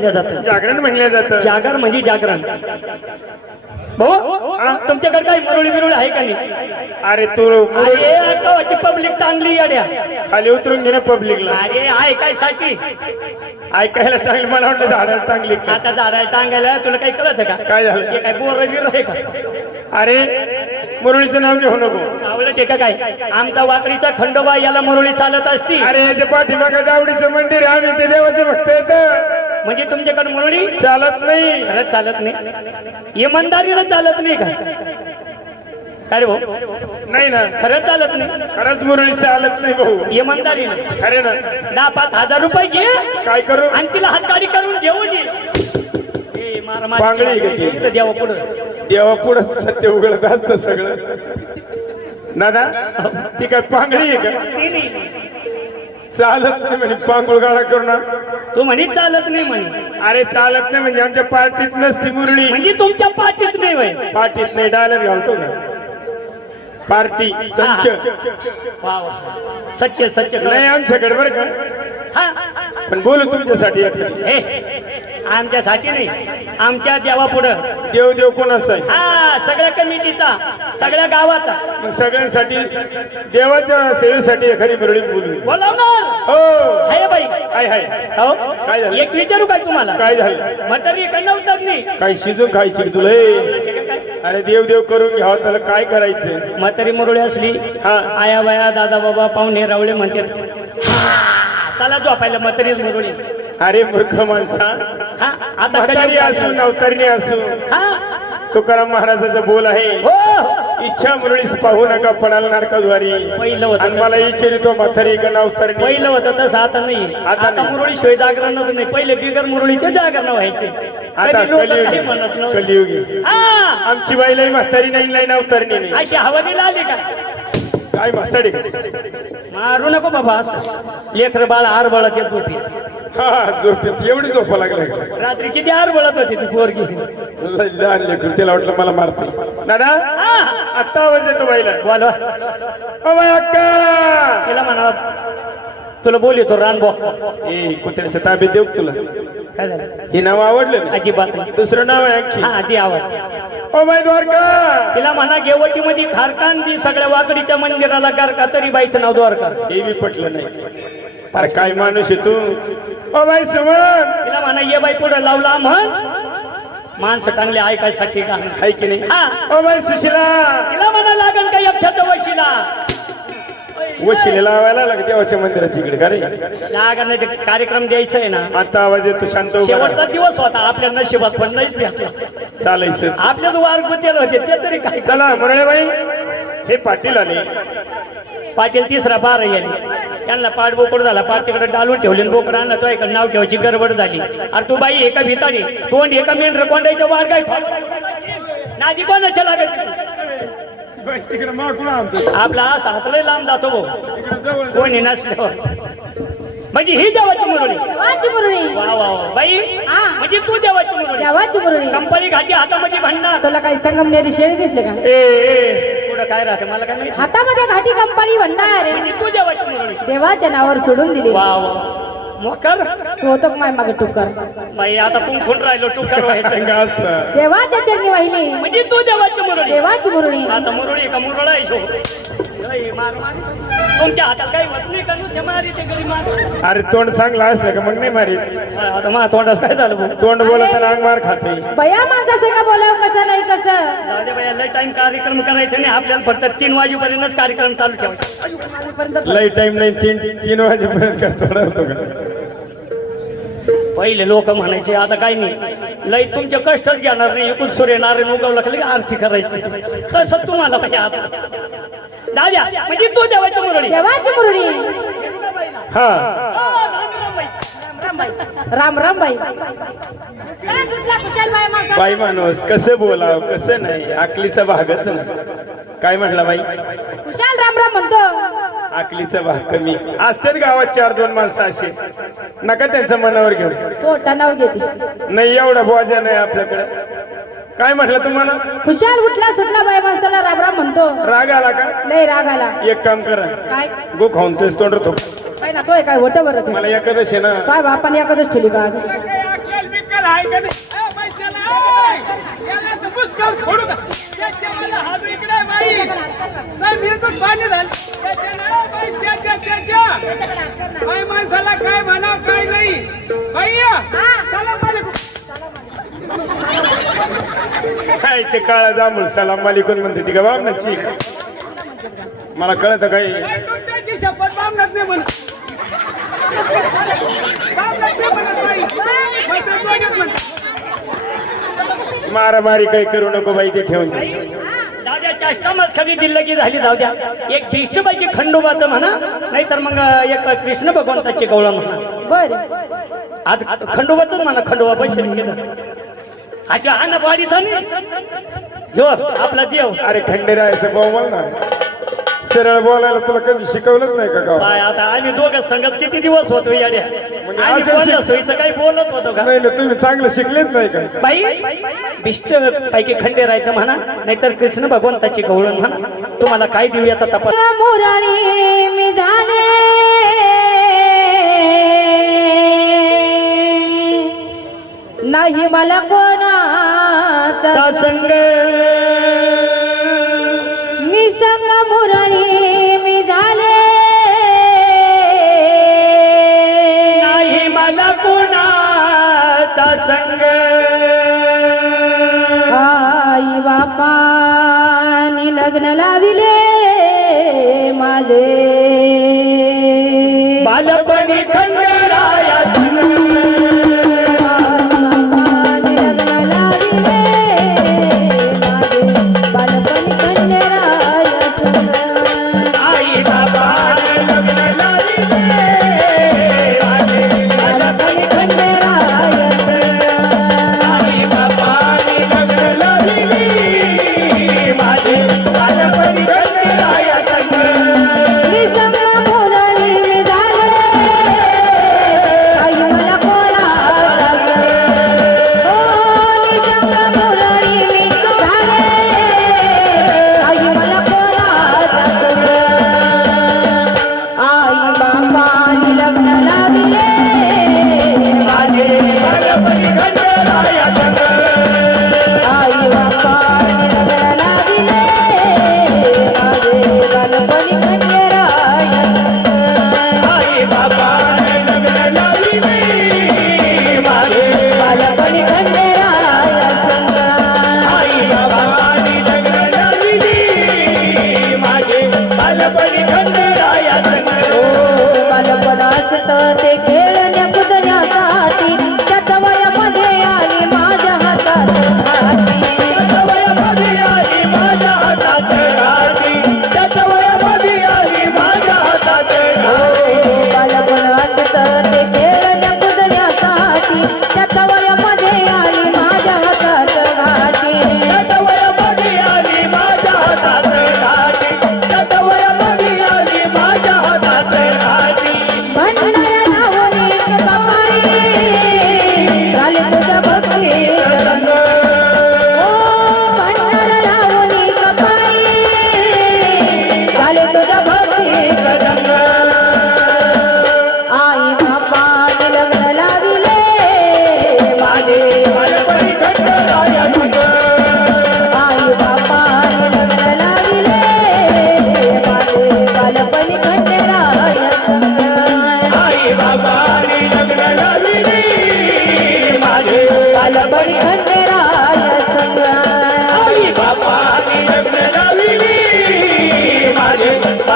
म्हणलं जातं. जागरण म्हणलं जातं. जागर म्हणजे जागरण. भाऊ तुमच्याकडे काही मरुळी बिरुळी आहे का नाही? अरे तू मुरुड अरे कवाची पब्लिक चांगली येड्या. खाली उतरून घे ना पब्लिकला अरे आहे काय साठी ऐकायला चांगलं मला वाटलं झाडाला चांगली का? आता झाडाला टांगायला तुला काही कळत का? काय झालं? हे काय बोर बिर आहे का? अरे मुरळीचं नाव घेऊ नको. का काय? आमचा वाकडीचा खंडोबा याला मुरळी चालत असती. अरे याच्या पाठीमागं दावडीचं मंदिर आहे. आम्ही ते देवाचे भक्त येत म्हणजे तुमच्याकडे मुरळी चालत नाही. खरंच चालत नाही. इमानदारीनं चालत नाही का? काय रे भाऊ? नाही ना. खरंच चालत नाही. खरंच मुरळी चालत नाही भाऊ. इमानदारीनं. खरे ना. दहा पाच हजार रुपये घे. काय करू? आणि तिला हातगाडी करून बांगडी ती? इथं द्यावं पुढं. देवा पुढं सत्य उघडत असतं सगळं. दादा ती काय पांगडी आहे का. चालत नाही म्हणे पांगुळ गाडा करून तू म्हणे चालत नाही म्हणे. अरे चालत नाही म्हणजे आमच्या पार्टीत नसती मुरळी. म्हणजे तुमच्या पाठीत नाही वय पार्टीत नाही डायलर घालतो का? पार्टी संच. वा वा. सच्चे सच्चे. नाही आमच्याकडे बरं का? हा. पण बोलू तुमच्यासाठी एखादी. हे आमच्यासाठी नाही आमच्या देवा पुढं देव देव कोणाचा आहे? हा सगळ्या कमिटीचा सगळ्या गावाचा. मग सगळ्यांसाठी देवाच्या सेवेसाठी एखादी मुरळी बोलू बोलावणार? हो. आहे बाई. हाय हाय. हो? काय झालं? एक विचारू काय तुम्हाला? काय झालं? म्हातारी इकडनं उतरली. काय शिजून खायची का तुला? अरे देव देव करून घ्यावं त्याला काय करायचं? म्हातारी मुरळी असली हा. आया बाया दादा बाबा पाहुणे रावळे म्हणतात "हा, चला झोपायला म्हातारी मुरळी. अरे मूर्ख माणसा. हा आता म्हातारी असू. नवतरणी असू. हा. तुकाराम महाराजाचा बोल आहे. हो. इच्छा मुरळीस पाहू नका पडाल नारकाद्वारी. पहिलं होतं आणि मला इच्छा म्हातारी का नवतरणी. पहिलं होतं तसं आता नाही. आता आता नाही. मुरळी शिवाय जागरणच नाही. पहिले बिगर मुरळीचे जागरण व्हायचे आता तरी लोकं काही म्हणत कलियुगी नव्हते. कलियुगी. हा. आमची बाईलाही म्हातारी नाही नाही नवतरणी नाही. अशी हवानीला आली का? काय म्हातारी? मारू नको बाबा असं. लेकर बाळ आर येत होती. हा झोपेत एवढी झोपा लागली. रात्री किती आर बळत होती ती पोरगी. लहान लेकरं, तिला वाटलं मला मारते दादा आत्ता आवाज येतो बाईला. बोलवा. ओ बाई अक्का! तिला म्हणा तुला बोल येतो रानबो ए कुत्र्याच्या ताब्यात देऊ का तुला? काय झालं? हे नाव आवडलं ना? अजिबात नाही. दुसरं नाव आहे आणखी हा ती ओ बाई द्वारका! तिला म्हणा गेवटी मध्ये खारकान दी सगळ्या वाकडीच्या मंदिराला गारका तरी बाईचं नाव द्वारका. हे बी पटलं नाही. अरे काय माणूस आहे तू? O by Suman! तिला म्हणा ये बाई पुढे लावला म्हण. माणसं चांगले ऐकायसाठी का? आहे की नाही? हा. O by Sushila! तिला म्हणा लागन का एकट्याच्या वशीला? वशिले लावायला लाग देवाच्या मंदिरात तिकडे का रे? लागन नाही ते कार्यक्रम द्यायचा आहे ना. आता आवाज येतो शांत उभा शेवटचा राहा. दिवस होता आपल्या नशिबात पण नाहीच भेटला. चालायचं. आपल्याच वार गुतेल होते ते तरी काय? चला मुरळे बाई हे पाटील आले. पाटील तिसरा बार गेले त्यांना पाठ बोकड झाला पाठ तिकडे डालून ठेवले बोकड आणला तो इकडे नाव ठेवायची गडबड झाली. अरे तू बाई एका भितारी तोंड एका मेंढर कोंडायच्या वार काय नादी कोणाच्या लागत? तिकडे आपला असा हातलंय लांब जातो कोणी नसल्यावर. म्हणजे ही देवाची मुरळी. देवाची मुरळी. वा वा वा. बाई हा. म्हणजे तू देवाची मुरळी. देवाची मुरळी. कंपनी घाटी हातामध्ये भांडणार. तुला काही संगमनेरी शेळी दिसले का? ए. ए पुढं काय राहते? मला काय माहिती हातामध्ये घाटी कंपनी म्हणणार. म्हणजे तू नावावर सोडून दिली. वा वा मोकर. तू होतो माय मागे टुकर. बाई आता राहिलो? तू असं. देवाच्या चरणी वाहिली. म्हणजे तू देवाची मुरळी. देवाची मुरळी. आता मुरळी का मुरळ आहे? मार मार. तुमच्या हातात काही मारी ते मार. अरे तोंड चांगलं असलं का मग नाही मारीत? हा, आता माझ्या तोंडात काय झालं भाऊ? तोंड बोलताना अंग मार खाते. बया माणसाचं का बोलावं? कसं नाही कसं? जाऊ दे बाई, लय टाइम कार्यक्रम करायचा नाही. आपल्याला फक्त तीन वाजेपर्यंतच कार्यक्रम चालू ठेवायचा. लई टाइम नाही तीन तीन वाजेपर्यंत थोडा असतो का? पहिले लोक म्हणायचे आता काही नाही. लय तुमचे कष्टच घेणार नाही. एकूण सूर्यनारायण उगवलं की आरती करायची. तसं तुम्हाला पाहिजे आता. दाद्या म्हणजे तू देवाची मुरळी. देवाची मुरळी. हा. राम राम बाई. बाई माणूस कसं बोलाव कसं नाही? आकलीचा भागच नाही. काय म्हटला बाई? कुशाल राम राम म्हणतो. आकलीचा भाग कमी. असतात गावात चार दोन माणसं असे नका त्यांचं मनावर घेऊ. तो टनाव घेते. नाही एवढा बोजा नाही आपल्याकडे. काय म्हटलं तुम्हाला? खुशाल उठला सुटला बाय माणसाला राम म्हणतो. राग आला का? लय राग आला. एक काम करा. काय? गो खाऊन तेच तोंड तो काय ना तोय काय होतं बरं ते. मला एखादं आहे ना. काय बापाने एखादच ठेवली का? आहे का नाही ए, बाई, त्याला, ए, याला तर मुस्कान फोडू का? त्याच्या मला हात इकडे. नाही, पाणी झालं. बाई माणसाला काय म्हणा काय नाही बाई या. चला. खायचे काळा जांभूळ सलाम मालिकून म्हणते ती का बाब ना चीक मला कळत तुमच्याची शपथ नाही म्हणत. म्हणतात. मारामारी काही करू नको बाई ते ठेवून चाष्टामच खरी दिल्लगी झाली जाऊ द्या. एक बिष्टबाईची खंडोबाचं म्हणा नाहीतर मग एक कृष्ण भगवंताची गवळा म्हणा. बर. आज खंडोबाच म्हणा खंडोबा पैसे गेलं आता अन्न यो आपला देव. अरे खंडेरायाचं म्हणणार सरळ बोलायला तुला कधी शिकवलंच नाही का गाव काय आता आम्ही दोघं संगत किती दिवस होतो याड्या? म्हणजे आम्ही असं कोणत्या शिक- सोयीचं काही बोलत होतो का? नाही ना तुम्ही चांगलं शिकलेच नाही का? बाई बिष्ट पैकी खंडेरायचं म्हणा नाहीतर कृष्ण भगवंताची गवळण म्हणा. तुम्हाला काय देऊ याचा तपास? मुरारी मी झाले नाही मला कोणाचा संग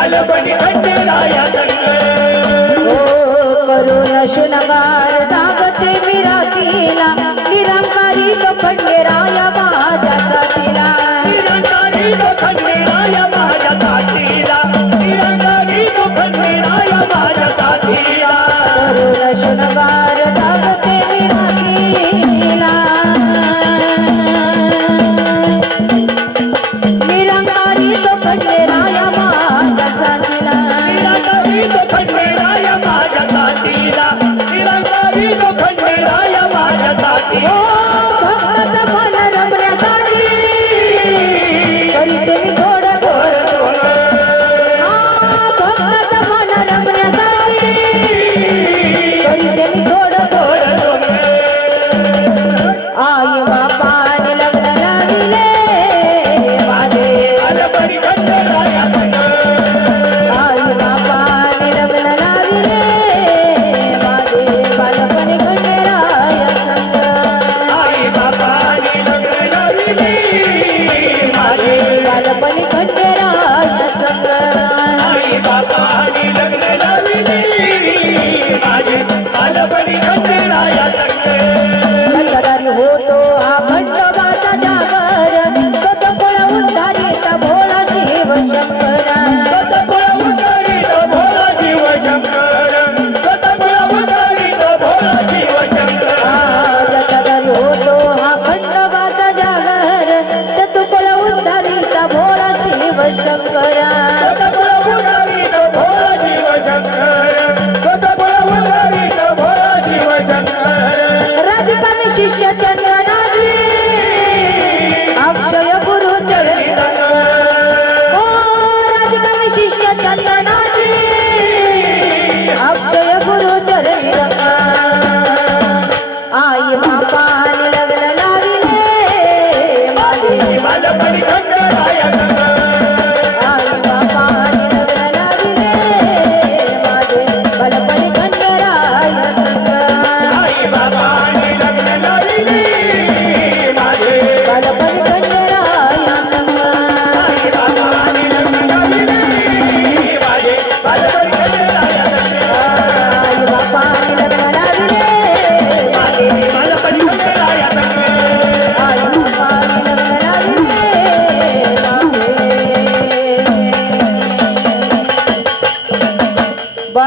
बालपणी खंडेराया ओ करुण शुनगार दागते विरातीला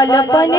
বালপন